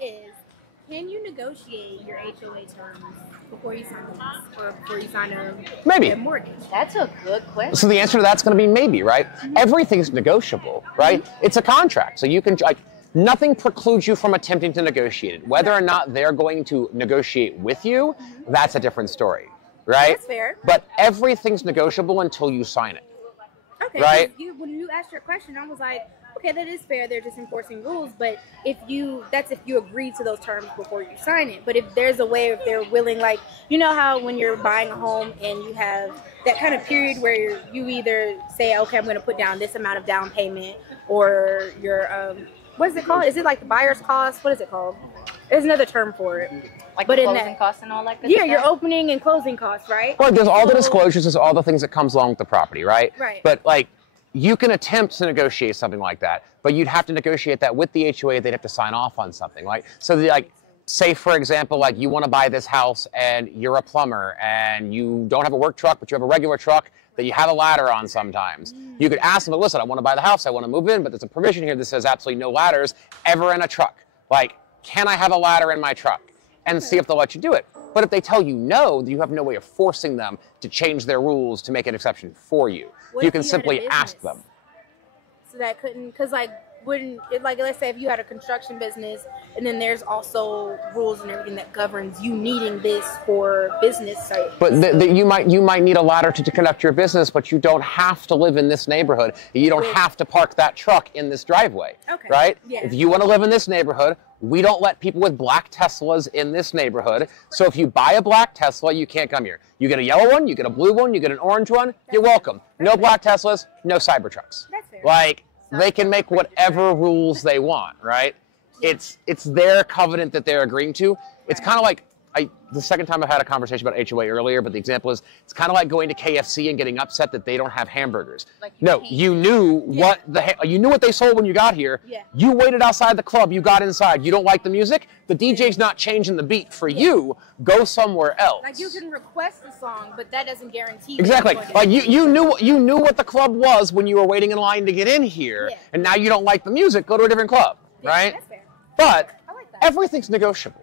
Is can you negotiate your HOA terms before you sign a lease or before you sign a mortgage? That's a good question. So the answer to that's going to be maybe, right? Everything's negotiable, right? It's a contract, so you can nothing precludes you from attempting to negotiate it. Whether or not they're going to negotiate with you, that's a different story, right? That's fair. But everything's negotiable until you sign it. Okay. Right? When you asked your question, I was like, okay, that is fair. They're just enforcing rules. But if you agree to those terms before you sign it. But if there's a way, if they're willing, like, you know how when you're buying a home and you have that kind of period where you either say, okay, I'm going to put down this amount of down payment, or your, what is it called? Is it like the buyer's cost? What is it called? There's another term for it. Like the closing costs and all that good stuff? Your opening and closing costs, right? Well, there's all the disclosures, there's all the things that comes along with the property, right? Right. But you can attempt to negotiate something like that, but you'd have to negotiate that with the HOA. They'd have to sign off on something, right? So say for example, you want to buy this house and you're a plumber and you don't have a work truck, but you have a regular truck that you have a ladder on sometimes. You could ask them, listen, I want to buy the house, I want to move in, but there's a provision here that says absolutely no ladders ever in a truck. Can I have a ladder in my truck? And see if they'll let you do it. But if they tell you no, you have no way of forcing them to change their rules to make an exception for you. You can simply ask them. So that couldn't, because wouldn't it, let's say if you had a construction business and then there's also rules and everything that governs you needing this for business site. But you might need a ladder to conduct your business, but you don't have to live in this neighborhood. You don't have to park that truck in this driveway. Okay. Right? Yeah. If you want to live in this neighborhood, we don't let people with black Teslas in this neighborhood. So if you buy a black Tesla, you can't come here. You get a yellow one, you get a blue one, you get an orange one, you're welcome. No black Teslas, no Cybertrucks. That's fair. They can make whatever rules they want, right? It's their covenant that they're agreeing to. It's kind of like, the second time I had a conversation about HOA earlier, but the example is, it's kind of like going to KFC and getting upset that they don't have hamburgers. You knew what they sold when you got here. Yeah. You waited outside the club, you got inside. You don't like the music? The DJ's not changing the beat for you. Go somewhere else. You can request the song, but that doesn't guarantee. Exactly. You knew what the club was when you were waiting in line to get in here, and now you don't like the music. Go to a different club, right? That's fair. But I like that. everything's negotiable.